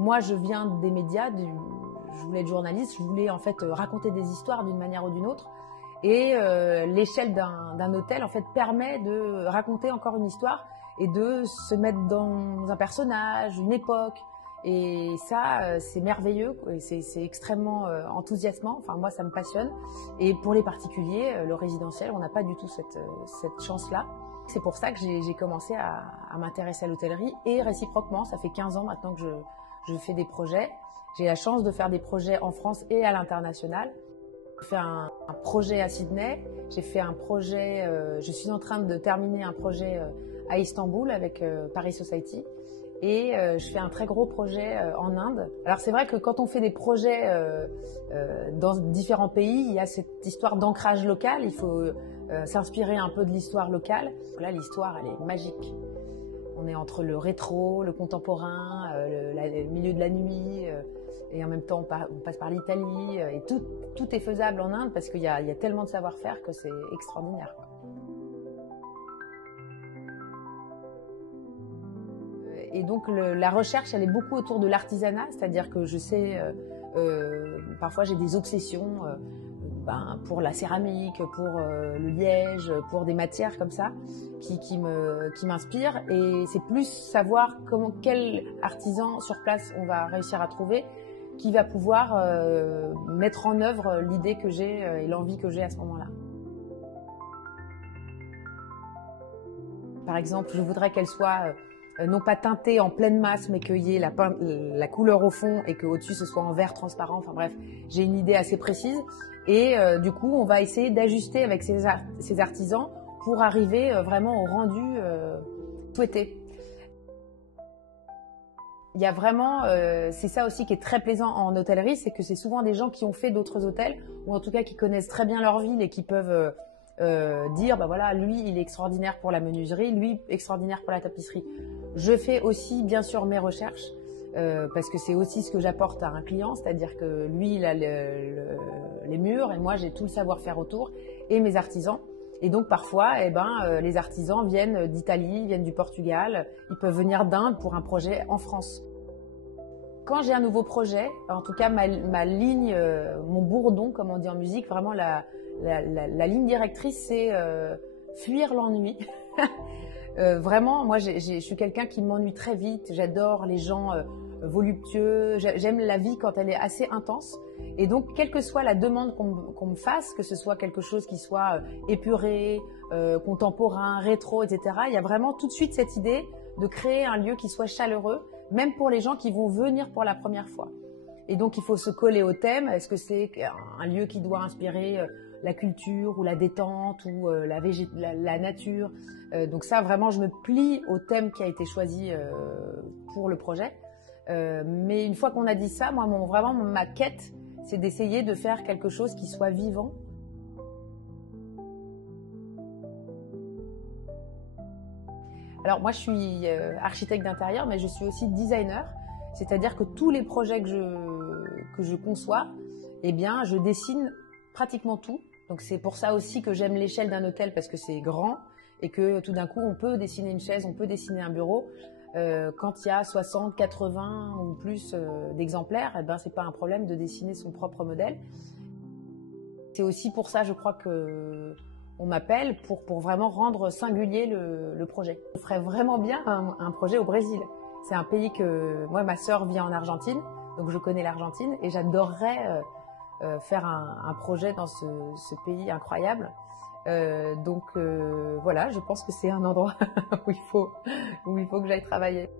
Moi, je viens des médias, je voulais être journaliste, je voulais en fait raconter des histoires d'une manière ou d'une autre. Et l'échelle d'un hôtel en fait permet de raconter encore une histoire et de se mettre dans un personnage, une époque. Et ça, c'est merveilleux, c'est extrêmement enthousiasmant. Enfin, moi, ça me passionne. Et pour les particuliers, le résidentiel, on n'a pas du tout cette chance-là. C'est pour ça que j'ai commencé à m'intéresser à l'hôtellerie et réciproquement. Ça fait 15 ans maintenant que je fais des projets. J'ai la chance de faire des projets en France et à l'international. J'ai fait un projet à Sydney. J'ai fait un projet, je suis en train de terminer un projet à Istanbul avec Paris Society. Et je fais un très gros projet en Inde. Alors c'est vrai que quand on fait des projets dans différents pays, il y a cette histoire d'ancrage local. Il faut s'inspirer un peu de l'histoire locale. Là, l'histoire, elle est magique. On est entre le rétro, le contemporain, le milieu de la nuit, et en même temps on passe par l'Italie. Et tout est faisable en Inde parce qu'il y a tellement de savoir-faire que c'est extraordinaire. Et donc la recherche, elle est beaucoup autour de l'artisanat, c'est-à-dire que je sais, parfois j'ai des obsessions pour la céramique, pour le liège, pour des matières comme ça qui m'inspirent. Et c'est plus savoir quel artisan sur place on va réussir à trouver qui va pouvoir mettre en œuvre l'idée que j'ai et l'envie que j'ai à ce moment-là. Par exemple, je voudrais qu'elle soit non pas teintée en pleine masse, mais qu'il y ait la couleur au fond et qu'au-dessus ce soit en verre transparent. Enfin bref, j'ai une idée assez précise. Et du coup, on va essayer d'ajuster avec ces artisans pour arriver vraiment au rendu souhaité. Il y a vraiment, c'est ça aussi qui est très plaisant en hôtellerie, c'est que c'est souvent des gens qui ont fait d'autres hôtels, ou en tout cas qui connaissent très bien leur ville et qui peuvent dire, bah voilà, lui il est extraordinaire pour la menuiserie, lui extraordinaire pour la tapisserie. Je fais aussi bien sûr mes recherches, parce que c'est aussi ce que j'apporte à un client, c'est-à-dire que lui il a les murs et moi j'ai tout le savoir-faire autour et mes artisans. Et donc parfois, les artisans viennent d'Italie, viennent du Portugal, ils peuvent venir d'Inde pour un projet en France. Quand j'ai un nouveau projet, en tout cas ma ligne, mon bourdon comme on dit en musique, vraiment la ligne directrice, c'est fuir l'ennui. Vraiment, moi je suis quelqu'un qui m'ennuie très vite, j'adore les gens voluptueux, j'aime la vie quand elle est assez intense. Et donc, quelle que soit la demande qu'on me fasse, que ce soit quelque chose qui soit épuré, contemporain, rétro, etc., il y a vraiment tout de suite cette idée de créer un lieu qui soit chaleureux, même pour les gens qui vont venir pour la première fois. Et donc, il faut se coller au thème. Est-ce que c'est un lieu qui doit inspirer la culture ou la détente ou la nature? Donc ça, vraiment, je me plie au thème qui a été choisi pour le projet. Mais une fois qu'on a dit ça, moi, vraiment, ma quête, c'est d'essayer de faire quelque chose qui soit vivant. Alors moi, je suis architecte d'intérieur, mais je suis aussi designer. C'est-à-dire que tous les projets que je conçois, eh bien, je dessine pratiquement tout. Donc c'est pour ça aussi que j'aime l'échelle d'un hôtel, parce que c'est grand et que tout d'un coup, on peut dessiner une chaise, on peut dessiner un bureau. Quand il y a 60, 80 ou plus d'exemplaires, eh ben, c'est pas un problème de dessiner son propre modèle. C'est aussi pour ça, je crois, que on m'appelle pour vraiment rendre singulier le projet. Je ferais vraiment bien un projet au Brésil. C'est un pays que moi, ma sœur vit en Argentine, donc je connais l'Argentine et j'adorerais faire un projet dans ce pays incroyable. Donc voilà, je pense que c'est un endroit où il faut que j'aille travailler.